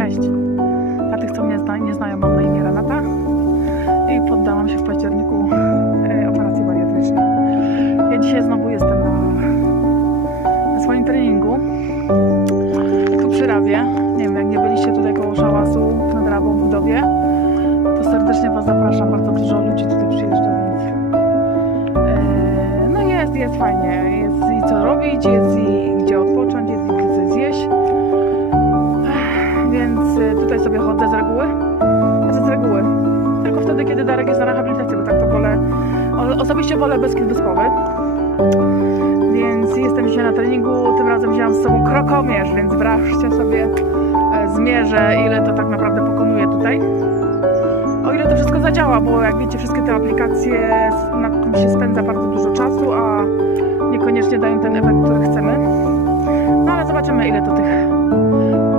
Cześć. Dla tych, co mnie zna, nie znają, mam na imię Renata i poddałam się w październiku e, operacji bariatrycznej. Ja dzisiaj znowu jestem na, na swoim treningu tu przy Rawie. Nie wiem, jak nie byliście tutaj koło Szałasu nad Rawą w Budowie, to serdecznie Was zapraszam. Bardzo dużo ludzi tutaj przyjeżdża, więc e, no jest, jest fajnie. Jest i co robić, jest Więc y, tutaj sobie chodzę z reguły. Znaczy z reguły. Tylko wtedy, kiedy Darek jest na rehabilitacji, bo tak to wolę. Osobiście wolę Beskid Wyspowy. Więc jestem dzisiaj na treningu. Tym razem wzięłam z sobą krokomierz, więc wreszcie sobie e, zmierzę, ile to tak naprawdę pokonuje tutaj. O ile to wszystko zadziała, bo jak wiecie, wszystkie te aplikacje, nad tym się spędza bardzo dużo czasu, a niekoniecznie dają ten efekt, który chcemy. No ale zobaczymy, ile to tych